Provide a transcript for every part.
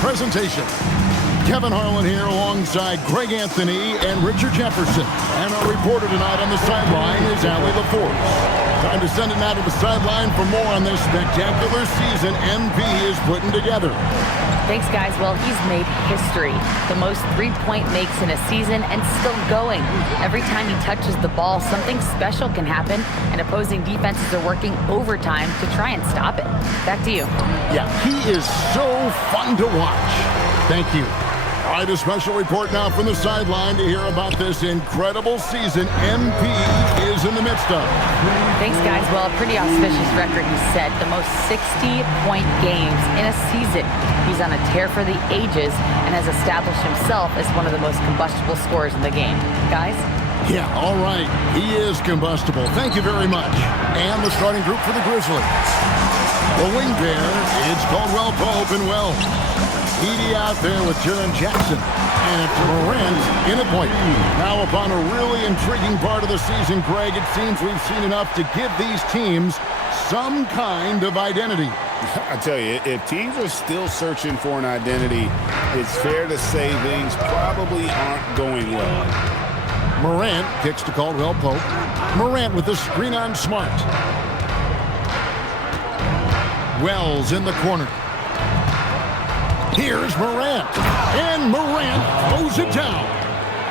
presentation. Kevin Harlan here alongside Greg Anthony and Richard Jefferson. And our reporter tonight on the sideline is Allie LaForce. Time to send it now to the sideline for more on this spectacular season MP is putting together. Thanks, guys. Well, he's made history. The most three-point makes in a season and still going. Every time he touches the ball, something special can happen, and opposing defenses are working overtime to try and stop it. Back to you. Yeah, he is so fun to watch. Thank you. All right, a special report now from the sideline to hear about this incredible season MP is in the midst of. Thanks, guys. Well, a pretty auspicious record, he said. The most 60-point games in a season. He's on a tear for the ages and has established himself as one of the most combustible scorers in the game. Guys? Yeah, all right. He is combustible. Thank you very much. And the starting group for the Grizzlies. The wing pair, it's Caldwell Pope and Wells. Edey out there with Jaren Jackson. And it's Morant in a point. Now upon a really intriguing part of the season, Greg, it seems we've seen enough to give these teams some kind of identity. I tell you, if teams are still searching for an identity, it's fair to say things probably aren't going well. Morant kicks to Caldwell Pope. Morant with the screen on Smart. Wells in the corner. Here's Morant. And Morant throws it down.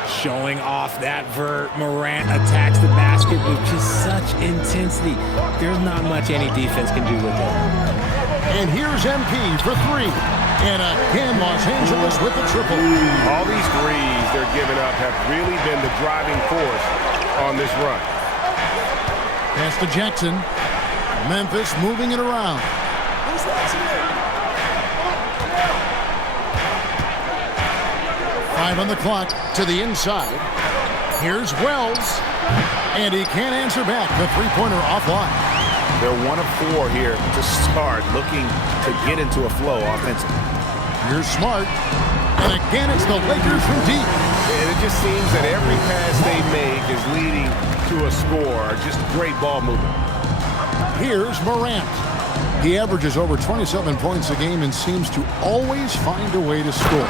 Showing off that vert, Morant attacks the basket with just such intensity. There's not much any defense can do with it. And here's MP for three. And again, Los Angeles with the triple. All these threes they're giving up have really been the driving force on this run. Pass to Jackson. Memphis moving it around. 5 on the clock to the inside. Here's Wells. And he can't answer back. The three-pointer offline. They're 1 of 4 here to start, looking to get into a flow offensively. Here's Smart. And again, it's the Lakers from deep. And it just seems that every pass they make is leading to a score. Just great ball movement. Here's Morant. He averages over 27 points a game and seems to always find a way to score.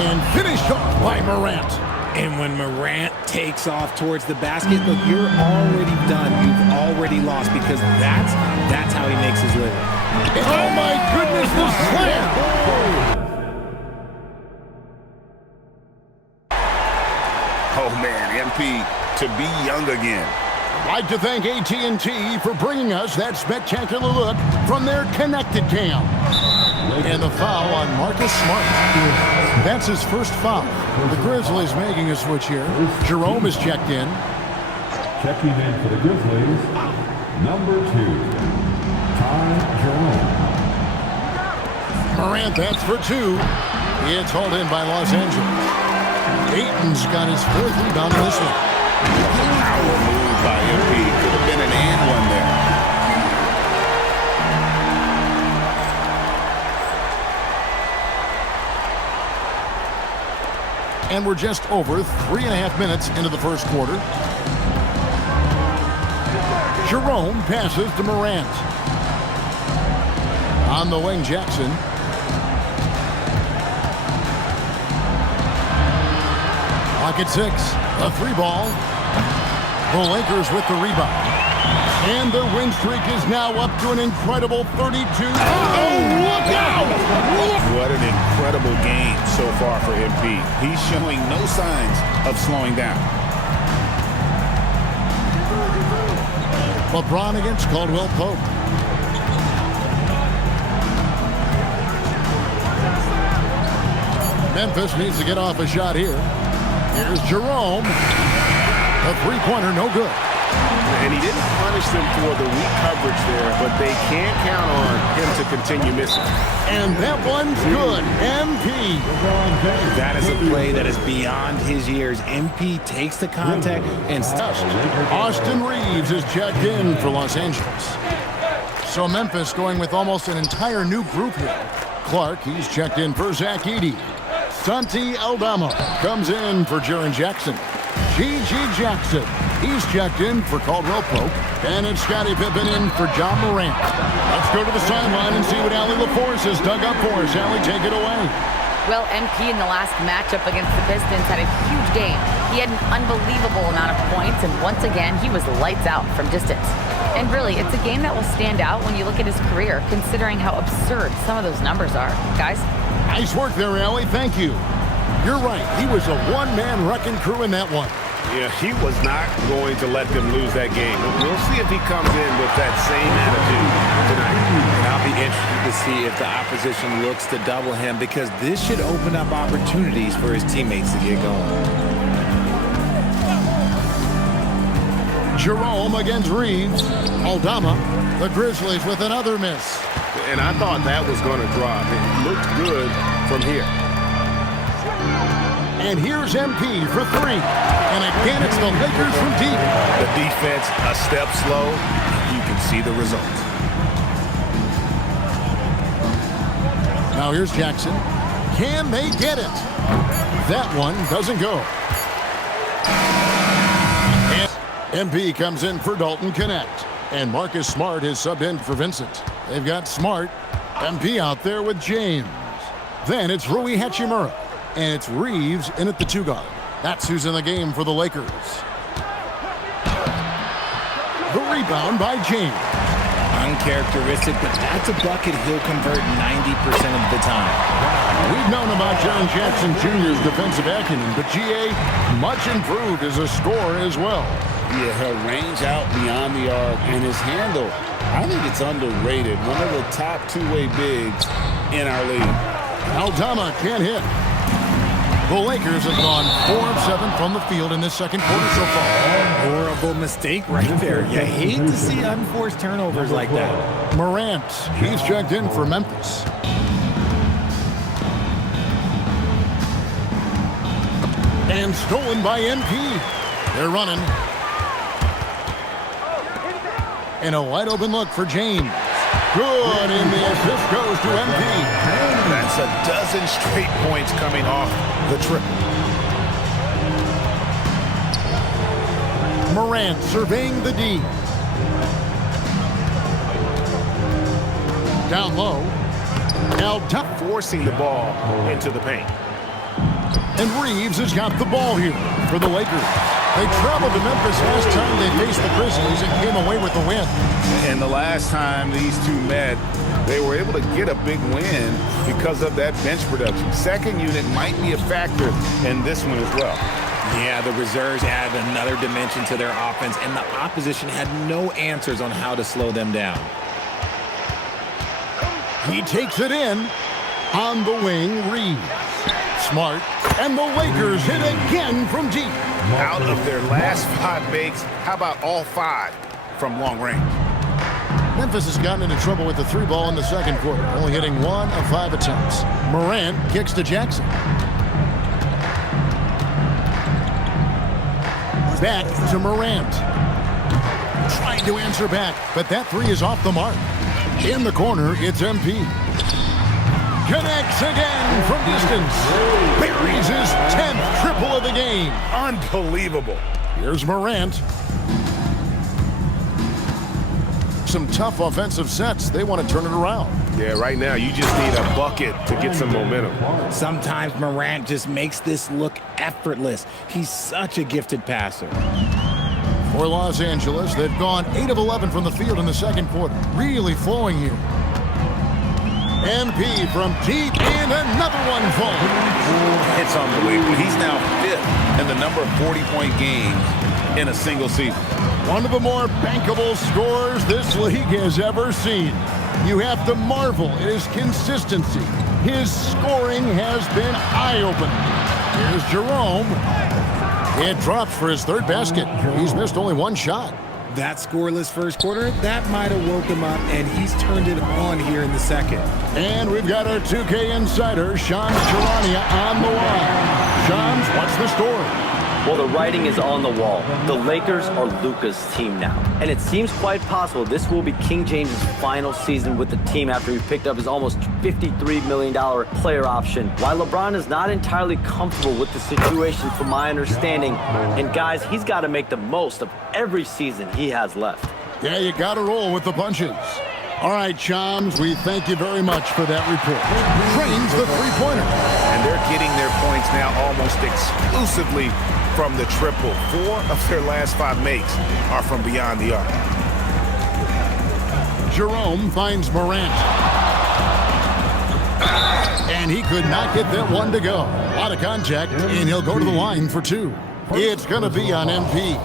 And finished off by Morant. And when Morant takes off towards the basket, look, you're already done. You've already lost because that's how he makes his living. Oh my goodness, the slam! Oh man, MP to be young again. I'd like to thank AT&T for bringing us that spectacular look from their connected cam. And the foul on Marcus Smart. That's his first foul. The Grizzlies making a switch here. Jerome is checked in. Checking in for the Grizzlies, number 2, Ty Jerome. Morant, that's for 2. It's hauled in by Los Angeles. Ayton's got his 4th rebound in this one. Power move by MP. Could have been an and one there. And we're just over 3.5 minutes into the first quarter. Jerome passes to Morant. On the wing, Jackson. Pocket 6, a 3-ball. The Lakers with the rebound. And their win streak is now up to an incredible 32. Oh, look out! What an incredible game so far for MP. He's showing no signs of slowing down. LeBron against Caldwell Pope. Memphis needs to get off a shot here. Here's Jerome. A three-pointer, no good. And he didn't punish them for the weak coverage there, but they can't count on him to continue missing. And that one's good. MP. That is a play that is beyond his years. MP takes the contact and stops. Austin Reeves is checked in for Los Angeles. So Memphis going with almost an entire new group here. Clark, he's checked in for Zach Edey. Santi Aldama comes in for Jaren Jackson. G.G. Jackson, he's checked in for Caldwell Pope. And it's Scottie Pippen in for John Morant. Let's go to the sideline and see what Allie LaForce has dug up for us. Allie, take it away. Well, MP in the last matchup against the Pistons had a huge game. He had an unbelievable amount of points, and once again, he was lights out from distance. And really, it's a game that will stand out when you look at his career, considering how absurd some of those numbers are. Guys? Nice work there, Allie. Thank you. You're right. He was a one-man wrecking crew in that one. Yeah, he was not going to let them lose that game. We'll see if he comes in with that same attitude tonight. And I'll be interested to see if the opposition looks to double him, because this should open up opportunities for his teammates to get going. Jerome against Reeves. Aldama, the Grizzlies with another miss. And I thought that was going to drop. It looked good from here. And here's MP for three. And again, it's the Lakers from deep. The defense a step slow. You can see the result. Now here's Jackson. Can they get it? That one doesn't go. And MP comes in for Dalton Connect. And Marcus Smart is subbed in for Vincent. They've got Smart. MP out there with James. Then it's Rui Hachimura. And it's Reeves in at the 2 guard. That's who's in the game for the Lakers. The rebound by James. Uncharacteristic, but that's a bucket he'll convert 90% of the time. We've known about John Jackson Jr.'s defensive acumen, but GA much improved as a scorer as well. Yeah, her range out beyond the arc and his handle, I think it's underrated. One of the top two-way bigs in our league. Aldama can't hit. The Lakers have gone 4 of 7 from the field in this second quarter so far. Horrible mistake right there. You hate to see unforced turnovers like that. Morant, he's checked in for Memphis. And stolen by MP. They're running. And a wide open look for James. Good, and the assist goes to MP. That's a dozen straight points coming off the triple. Morant surveying the D. Down low. Now top Forcing the ball into the paint. And Reeves has got the ball here for the Lakers. They traveled to Memphis last time they faced the Grizzlies and came away with the win. And the last time these two met, they were able to get a big win because of that bench production. Second unit might be a factor in this one as well. Yeah, the reserves add another dimension to their offense, and the opposition had no answers on how to slow them down. He takes it in. On the wing, Reeves. Smart. And the Lakers hit again from deep. Out of their last 5 makes, how about all 5 from long range? Memphis has gotten into trouble with the 3 ball in the second quarter, only hitting 1 of 5 attempts. Morant kicks to Jackson. Back to Morant. Trying to answer back, but that 3 is off the mark. In the corner, it's MP. Connects again from distance. Buries his 10th triple of the game. Unbelievable. Here's Morant. Some tough offensive sets. They want to turn it around. Yeah, right now you just need a bucket to get some momentum. Sometimes Morant just makes this look effortless. He's such a gifted passer. For Los Angeles, they've gone 8 of 11 from the field in the second quarter. Really flowing here. MP from deep, and another one falling. It's unbelievable. He's now 5th in the number of 40-point games in a single season. One of the more bankable scorers this league has ever seen. You have to marvel at his consistency. His scoring has been eye-opening. Here's Jerome. It drops for his 3rd basket. He's missed only 1 shot. That scoreless first quarter, that might have woke him up, and he's turned it on here in the second. And we've got our 2K insider, Shams Charania, on the line. Shams, what's the story? Well, the writing is on the wall. The Lakers are Luka's team now. And it seems quite possible this will be King James' final season with the team after he picked up his almost $53 million player option. While LeBron is not entirely comfortable with the situation from my understanding, and guys, he's got to make the most of every season he has left. Yeah, you got to roll with the punches. All right, Shams, we thank you very much for that report. Trains the three-pointer. And points now almost exclusively from the triple. 4 of their last 5 makes are from beyond the arc. Jerome finds Morant. And he could not get that one to go. A lot of contact, and he'll go to the line for 2. It's going to be on MP.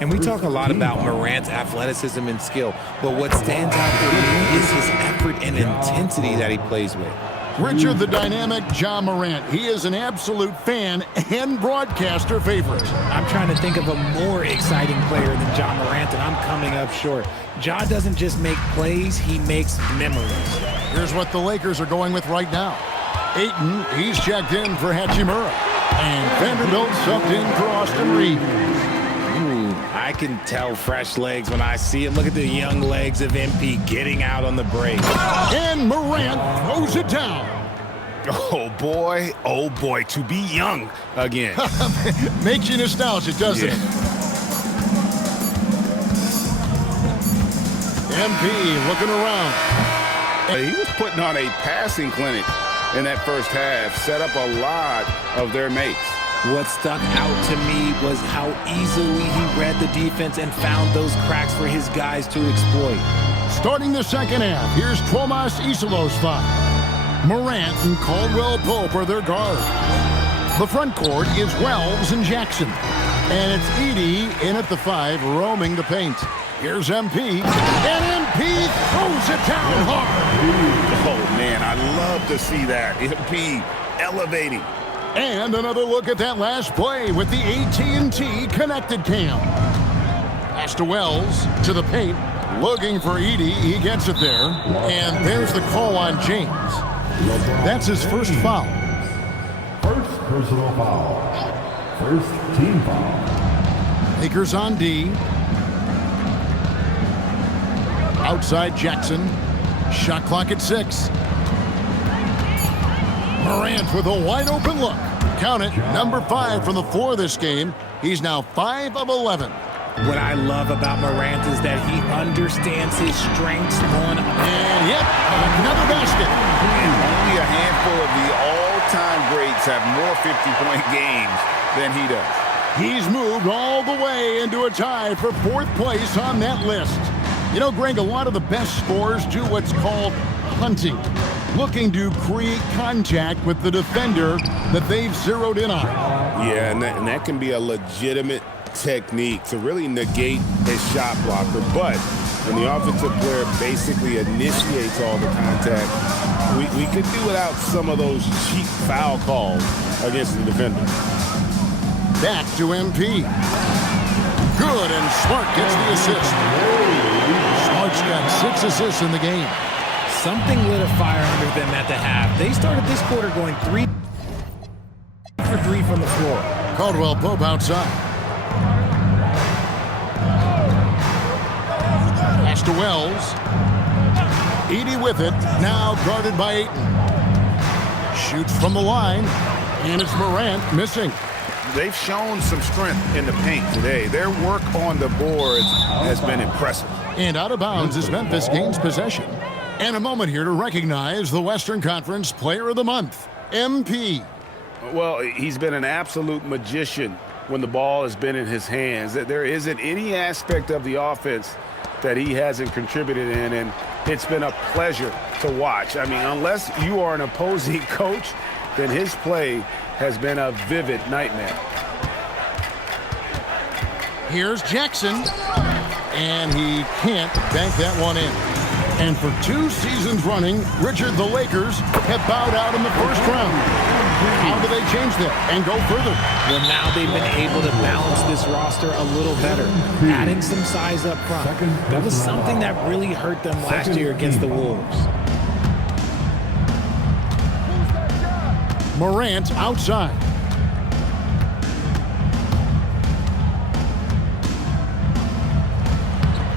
And we talk a lot about Morant's athleticism and skill, but what stands out for me is his effort and intensity that he plays with. Richard the Dynamic Ja Morant. He is an absolute fan and broadcaster favorite. I'm trying to think of a more exciting player than Ja Morant, and I'm coming up short. Ja doesn't just make plays, he makes memories. Here's what the Lakers are going with right now. Ayton, he's checked in for Hachimura. And Vanderbilt subbed in for Austin Reeves. I can tell fresh legs when I see it. Look at the young legs of MP getting out on the break. And Morant throws it down. Oh boy, to be young again. Makes you nostalgic, doesn't it? MP looking around. He was putting on a passing clinic in that first half, set up a lot of their makes. What stuck out to me was how easily he read the defense and found those cracks for his guys to exploit. Starting the second half, here's Tomas Isilos's 5. Morant and Caldwell Pope are their guards. The front court is Wells and Jackson. And it's Edey in at the 5, roaming the paint. Here's MP, and MP throws it down hard. Oh, man, I love to see that. MP elevating. And another look at that last play with the AT&T connected cam. Pass to Wells, to the paint, looking for Edey. He gets it there, and there's the call on James. That's his first foul. First personal foul. First team foul. Lakers on D. Outside Jackson. Shot clock at 6. Morant with a wide open look. Count it, number 5 from the floor this game. He's now 5 of 11. What I love about Morant is that he understands his strengths on. And yep, another basket. And only a handful of the all-time greats have more 50-point games than he does. He's moved all the way into a tie for 4th place on that list. You know, Greg, a lot of the best scorers do what's called hunting, looking to create contact with the defender that they've zeroed in on. Yeah, and that can be a legitimate technique to really negate his shot blocker. But when the offensive player basically initiates all the contact, we could do without some of those cheap foul calls against the defender. Back to MP. Good, and Smart gets the assist. Smart's got 6 assists in the game. Something lit a fire under them at the half. They started this quarter going 3 for 3 from the floor. Caldwell Pope outside. Pass to Wells. Edey with it, now guarded by Ayton. Shoots from the line, and it's Morant missing. They've shown some strength in the paint today. Their work on the boards has been impressive. And out of bounds as Memphis gains possession. And a moment here to recognize the Western Conference Player of the Month, MP. Well, he's been an absolute magician when the ball has been in his hands. There isn't any aspect of the offense that he hasn't contributed in, and it's been a pleasure to watch. I mean, unless you are an opposing coach, then his play has been a vivid nightmare. Here's Jackson, and he can't bank that one in. And for 2 seasons running, Richard, the Lakers have bowed out in the first round. How do they change that and go further? Well, now they've been able to balance this roster a little better, adding some size up front. That was something that really hurt them last year against the Wolves. Morant outside.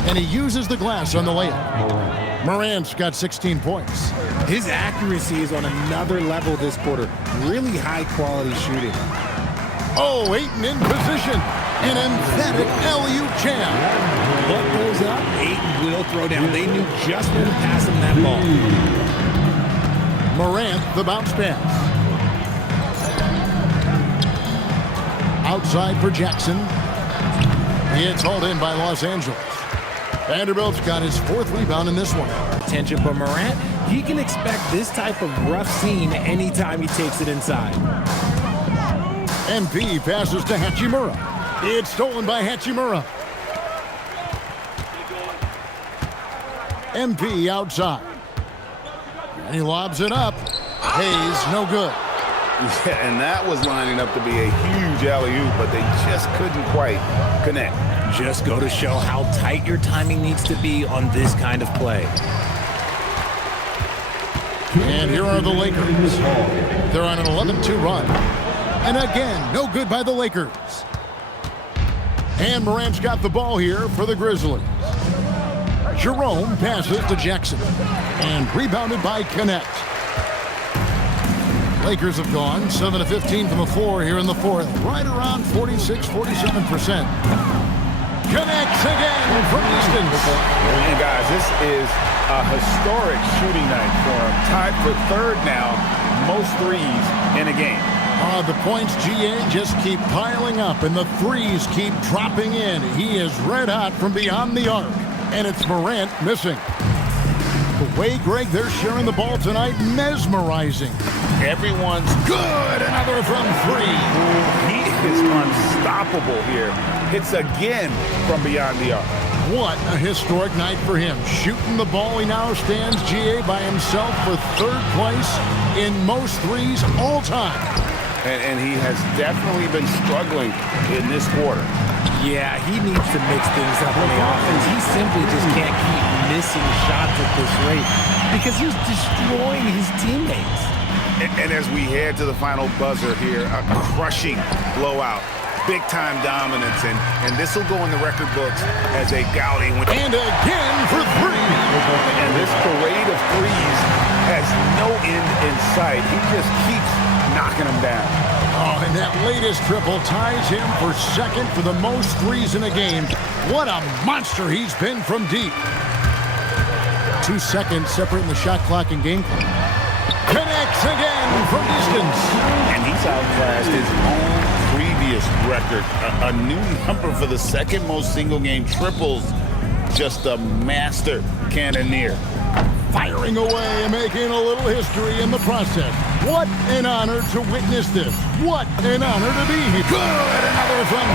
And he uses the glass on the layup. Morant's got 16 points. His accuracy is on another level this quarter. Really high-quality shooting. Oh, Ayton in position. An emphatic alley-oop jam. What goes up, Ayton will throw down. They knew just when to pass him that ball. Morant, the bounce pass. Outside for Jackson. It's hauled in by Los Angeles. Vanderbilt's got his 4th rebound in this one. Attention, but Morant, he can expect this type of rough scene anytime he takes it inside. MP passes to Hachimura. It's stolen by Hachimura. MP outside. And he lobs it up. Hayes, no good. Yeah, and that was lining up to be a huge alley-oop, but they just couldn't quite connect. Just go to show how tight your timing needs to be on this kind of play. And here are the Lakers. They're on an 11-2 run. And again, no good by the Lakers. And Morant's got the ball here for the Grizzlies. Jerome passes to Jackson. And rebounded by Connect. Lakers have gone 7 of 15 from the floor here in the 4th. Right around 46-47%. Connects again from distance. And guys, this is a historic shooting night for him. Tied for 3rd now, most threes in a game. The points, GA, just keep piling up, and the threes keep dropping in. He is red hot from beyond the arc, and it's Morant missing. The way, Greg, they're sharing the ball tonight, mesmerizing. Everyone's Good, another from 3. he is unstoppable here. Hits again from beyond the arc. What a historic night for him. Shooting the ball, he now stands, GA, by himself for 3rd place in most threes all time. And he has definitely been struggling in this quarter. Yeah, he needs to mix things up in the offense. He simply just can't keep missing shots at this rate because he's destroying his teammates. And as we head to the final buzzer here, a crushing blowout. Big-time dominance, and this will go in the record books as a gouty win. And again for 3. And this parade of threes has no end in sight. He just keeps knocking them down. Oh, and that latest triple ties him for 2nd for the most threes in a game. What a monster he's been from deep. 2 seconds separating the shot clock and game clock. Connects again from distance. And he's outclassed his own previous record. A new number for the 2nd most single-game triples. Just a master cannoneer. Firing away and making a little history in the process. What an honor to witness this. What an honor to be here. Good, another from